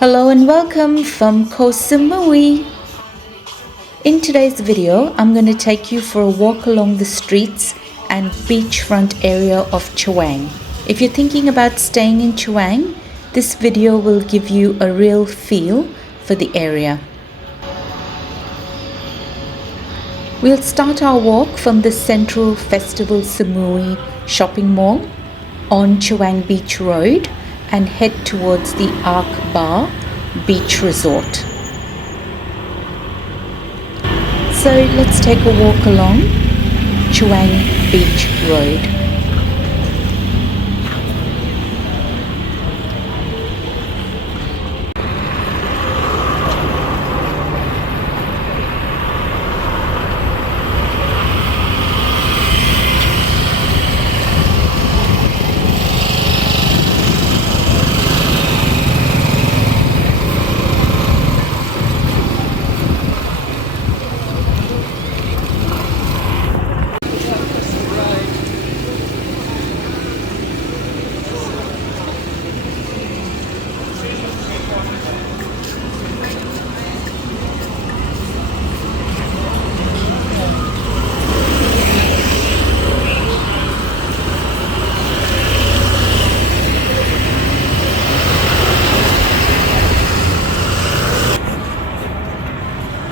Hello and welcome from KOH SAMUI. In today's video, I'm going to take you for a walk along the streets and beachfront area of Chaweng. If you're thinking about staying in Chaweng, this video will give you a real feel for the area. We'll start our walk from the Central Festival Samui shopping mall on Chaweng Beach Road and head towards the Arc Bar Beach Resort. So let's take a walk along Chaweng Beach Road.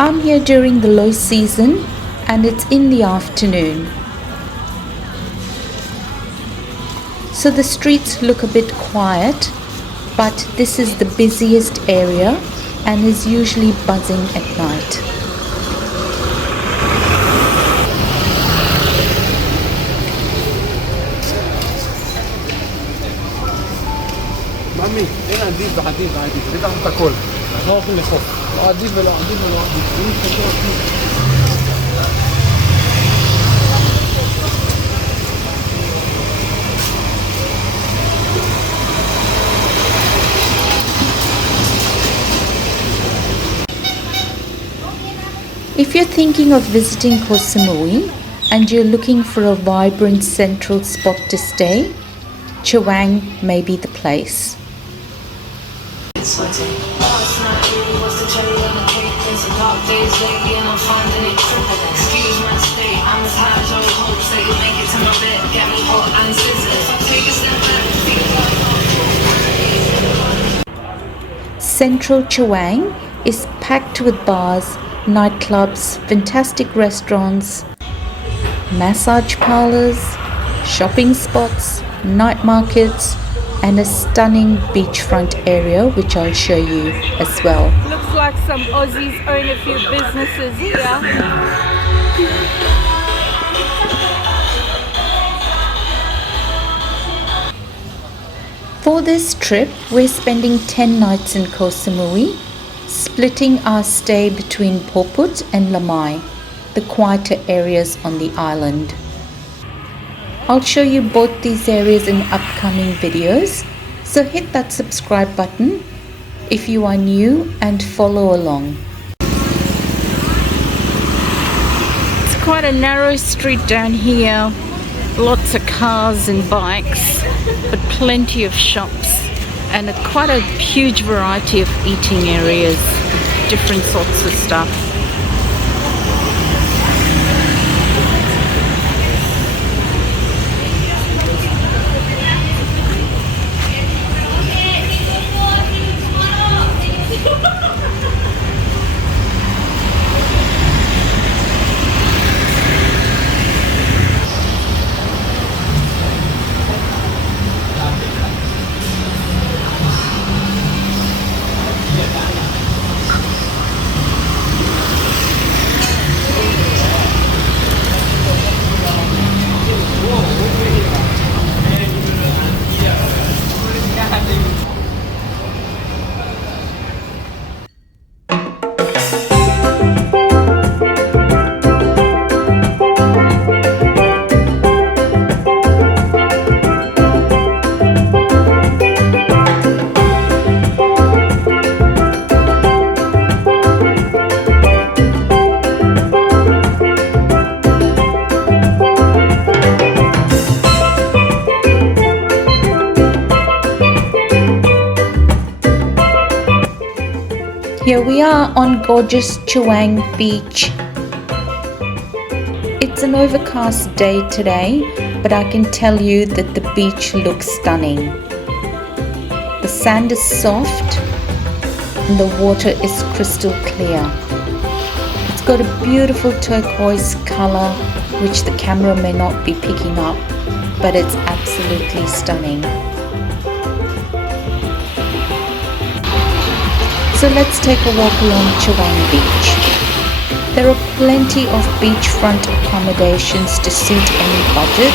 I'm here during the low season and it's in the afternoon. So the streets look a bit quiet, but this is the busiest area and is usually buzzing at night. Mami, هنا عديد عديد عديد، بدي أعمل تاكل، ما في خوف، لا عديد ولا عديد ولا عديد، If you're thinking of visiting KOH SAMUI and you're looking for a vibrant central spot to stay, Chaweng may be the place. Central Chaweng is packed with bars, nightclubs, fantastic restaurants, massage parlors, shopping spots, night markets, and a stunning beachfront area which I'll show you as well. Looks like some Aussies own a few businesses here. For this trip, we're spending 10 nights in KOH SAMUI, splitting our stay between Poput and Lamai, the quieter areas on the island. I'll show you both these areas in upcoming videos, so hit that subscribe button if you are new and follow along. It's quite a narrow street down here, lots of cars and bikes, but plenty of shops and quite a huge variety of eating areas, different sorts of stuff. Here we are on gorgeous CHAWENG Beach. It's an overcast day today, but I can tell you that the beach looks stunning. The sand is soft and the water is crystal clear. It's got a beautiful turquoise color which the camera may not be picking up, but it's absolutely stunning. So let's take a walk along CHAWENG Beach. There are plenty of beachfront accommodations to suit any budget.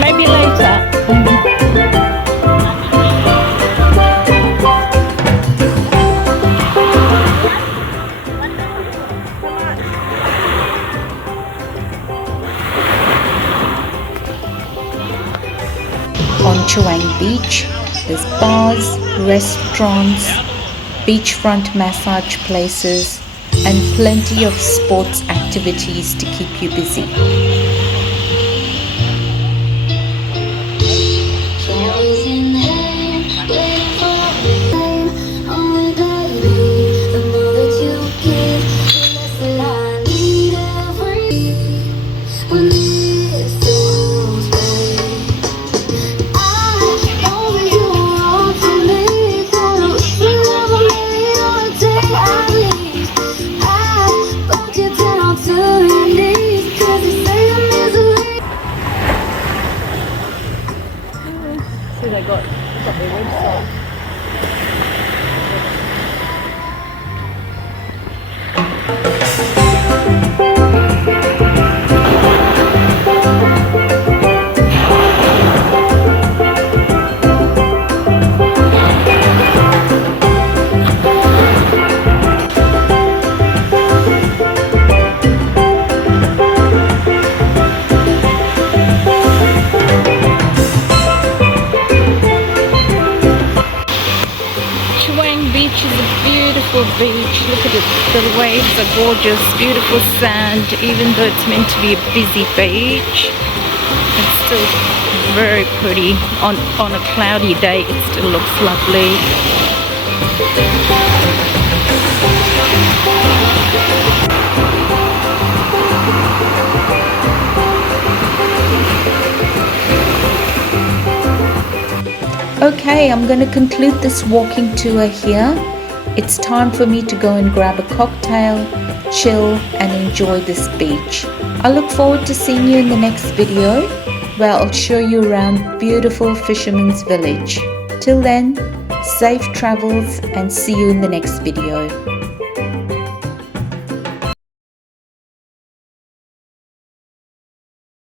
Maybe later. On CHAWENG Beach, there's bars, restaurants, beachfront massage places, and plenty of sports activities to keep you busy. So they got their website. CHAWENG Beach is a beautiful beach. Look at it, the waves are gorgeous, beautiful sand. Even though it's meant to be a busy beach, it's still very pretty. On a cloudy day, it still looks lovely. Okay, I'm going to conclude this walking tour here. It's time for me to go and grab a cocktail, chill, and enjoy this beach. I look forward to seeing you in the next video, where I'll show you around beautiful Fisherman's Village. Till then, safe travels and see you in the next video.